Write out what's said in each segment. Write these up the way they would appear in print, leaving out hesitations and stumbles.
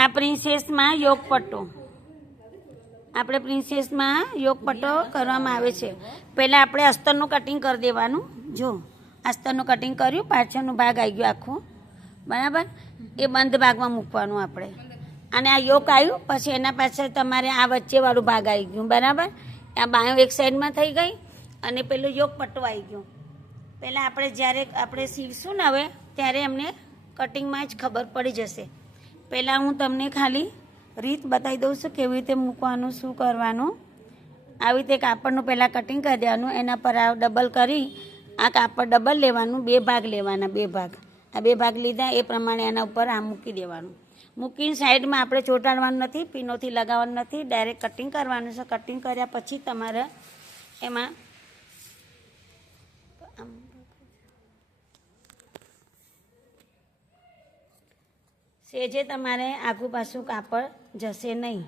આ પ્રિન્સેસમાં યોગ પટ્ટો, આપણે પ્રિન્સેસમાં યોગ પટ્ટો કરવામાં આવે છે. પહેલાં આપણે અસ્તરનું કટિંગ કરી દેવાનું. જો અસ્તરનું કટિંગ કર્યું, પાછળનો ભાગ આવી ગયો આખો, બરાબર. એ બંધ ભાગમાં મૂકવાનું આપણે. અને આ યોગ આવ્યું, પછી એના પાછળ તમારે આ વચ્ચેવાળું ભાગ આવી ગયું, બરાબર. આ બાયો એક સાઈડમાં થઈ ગઈ અને પેલું યોગ પટ્ટો આવી ગયો. પહેલાં આપણે જ્યારે આપણે સીવશું ને હવે, ત્યારે અમને કટિંગમાં જ ખબર પડી જશે. પહેલાં હું તમને ખાલી રીત બતાવી દઉં છું કેવી રીતે મૂકવાનું, શું કરવાનું. આવી રીતે કાપડનું પહેલાં કટિંગ કરી દેવાનું. એના પર આ ડબલ કરી આ કાપડ ડબલ લેવાનું, 2 ભાગ લેવાના, 2 ભાગ. આ 2 ભાગ લીધા એ પ્રમાણે એના ઉપર આ મૂકી દેવાનું. મૂકીને સાઈડમાં આપણે ચોંટાડવાનું નથી, પીનોથી લગાવવાનું નથી, ડાયરેક્ટ કટિંગ કરવાનું છે. કટિંગ કર્યા પછી તમારે એમાં સેજે તમારે આઘું પાછું કાપડ જશે નહીં.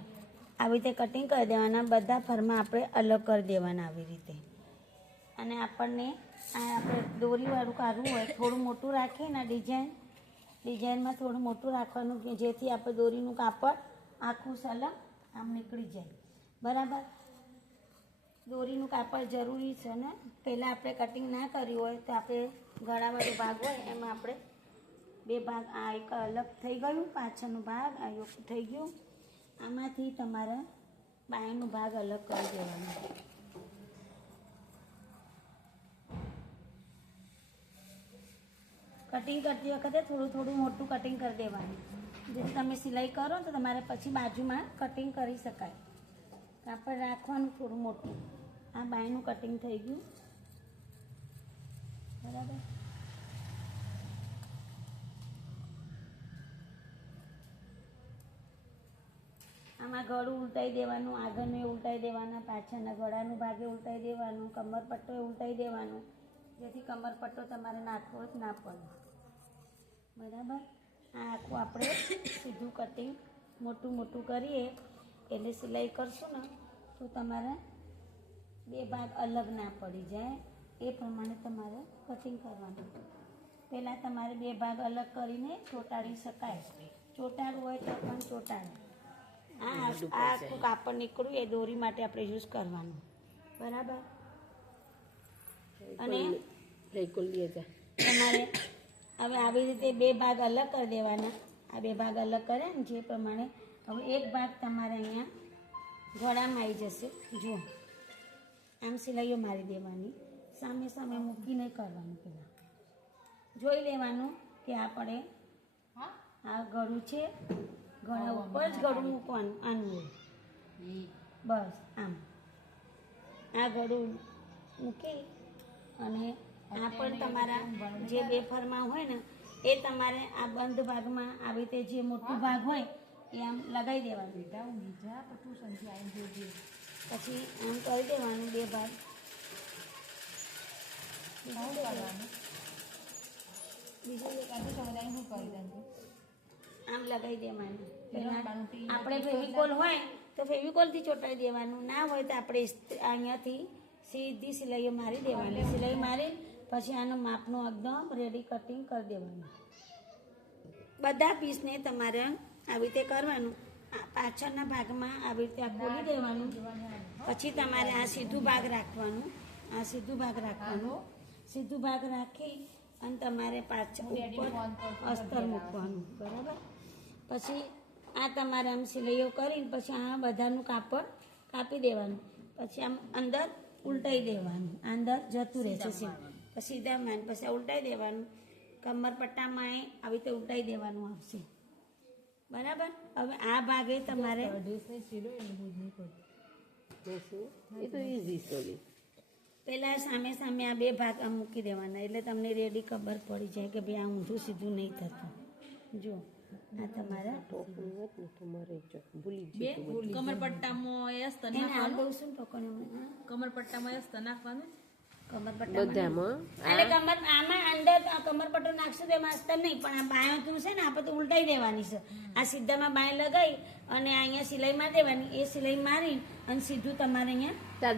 આવી રીતે કટિંગ કરી દેવાના. બધા ફરમાં આપણે અલગ કરી દેવાના આવી રીતે. અને આપણને આ આપણે દોરીવાળું કાઢવું હોય, થોડું મોટું રાખીને ડિઝાઇનમાં થોડું મોટું રાખવાનું, કે જેથી આપણે દોરીનું કાપડ આખું સલગ આમ નીકળી જાય, બરાબર. દોરીનું કાપડ જરૂરી છે ને. પહેલાં આપણે કટિંગ ના કર્યું હોય તો આપણે ગળાવાળો ભાગ હોય એમાં આપણે 2 ભાગ, આ એક અલગ થઈ ગયું, પાછળનો ભાગ આ યોગ થઈ ગયું. આમાંથી તમારે બાયનો ભાગ અલગ કરી દેવાનો. કટિંગ કરતી વખતે થોડું થોડું મોટું કટિંગ કરી દેવાનું, જેથી તમે સિલાઈ કરો તો તમારે પછી બાજુમાં કટિંગ કરી શકાય. કાપડ રાખવાનું થોડું મોટું. આ બાયનું કટિંગ થઈ ગયું, બરાબર. આમાં ગળું ઉલટાઈ દેવાનું, આગળનું ઉલટાઈ દેવાના, પાછળના ગળાનું ભાગે ઉલટાઈ દેવાનું, કમર પટ્ટો ઉલટાઈ દેવાનું, જેથી કમર પટ્ટો તમારે નાખવો જ ના પડે, બરાબર. આ આખું આપણે સીધું કટિંગ મોટું મોટું કરીએ એટલે સિલાઈ કરશું ને તો તમારે 2 ભાગ અલગ ના પડી જાય. એ પ્રમાણે તમારે કટિંગ કરવાનું. પહેલાં તમારે 2 ભાગ અલગ કરીને ચોંટાડી શકાય. ચોંટાડવું હોય તો પણ ચોંટાડે. આ આખું કાપડ નીકળ્યું એ દોરી માટે આપણે યુઝ કરવાનું, બરાબર. અને તમારે હવે આવી રીતે 2 ભાગ અલગ કરી દેવાના. આ 2 ભાગ અલગ કરે ને જે પ્રમાણે. હવે એક ભાગ તમારે અહીંયા ગળામાં આવી જશે. જુઓ, આમ સિલાઈઓ મારી દેવાની, સામે સામે મૂકી નહીં કરવાનું. પહેલાં જોઈ લેવાનું કે આપણે આ ગળું છે, ગળા ઉપર જ ગળું મૂકવાનું. આનું હોય બસ આમ આ ગળું મૂકી અને આ પણ તમારા જે 2 ફરમાં હોય ને એ તમારે આ બંધ ભાગમાં આવી રીતે જે મોટું ભાગ હોય એ આમ લગાવી દેવાનું. પછી આમ કરી દેવાનું 2 ભાગ આમ લગાવી દેવાનું. આપણે ફેવિકોલ હોય તો ફેવિકોલથી ચોંટાડી દેવાનું, ના હોય તો આપણે અહીંયાથી સીધી સિલાઈઓ મારી દેવાની. સિલાઈ મારી પછી આનું માપનું એકદમ રેડી કટિંગ કરી દેવાનું. બધા પીસને તમારે આવી રીતે કરવાનું. પાછળના ભાગમાં આવી રીતે આ ખોલી દેવાનું. પછી તમારે આ સીધું ભાગ રાખવાનું. આ સીધું ભાગ રાખવાનું. સીધું ભાગ રાખી અને તમારે પાછળ ઉપર અસ્તર મૂકવાનું, બરાબર. પછી આ તમારે આમ સિલાઈઓ કરીને પછી આ બધાનું કાપડ કાપી દેવાનું. પછી આમ અંદર ઉલટાઈ દેવાનું, અંદર જતું રહેશે. પછી સીધા માન પછી ઉલટાઈ દેવાનું. કમર પટ્ટામાં આવી રીતે ઉલટાઈ દેવાનું આવશે, બરાબર. હવે આ ભાગે તમારે પહેલાં સામે સામે આ 2 ભાગ આમ મૂકી દેવાના, એટલે તમને રેડી ખબર પડી જાય કે ભાઈ આ ઊંધું સીધું નહીં થતું. જો આ તમારા કમરપટ્ટો નાખશું તો એમાં અસ્તર નહીં, પણ આ બાયોતું છે ને આપણે તો ઉલટાઈ દેવાની છે. આ સીધામાં બાય લગાવી અને અહીંયા સિલાઈ મારી દેવાની. એ સિલાઈ મારી અને સીધું તમારે અહીંયા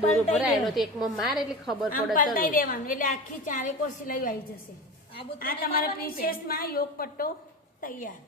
પલટાઈ દેવાનું, એટલે આખી 4 કોર સિલાઈ આવી જશે. આ તમારા પ્રિન્સેસમાં યોગ પટ્ટો તૈયાર.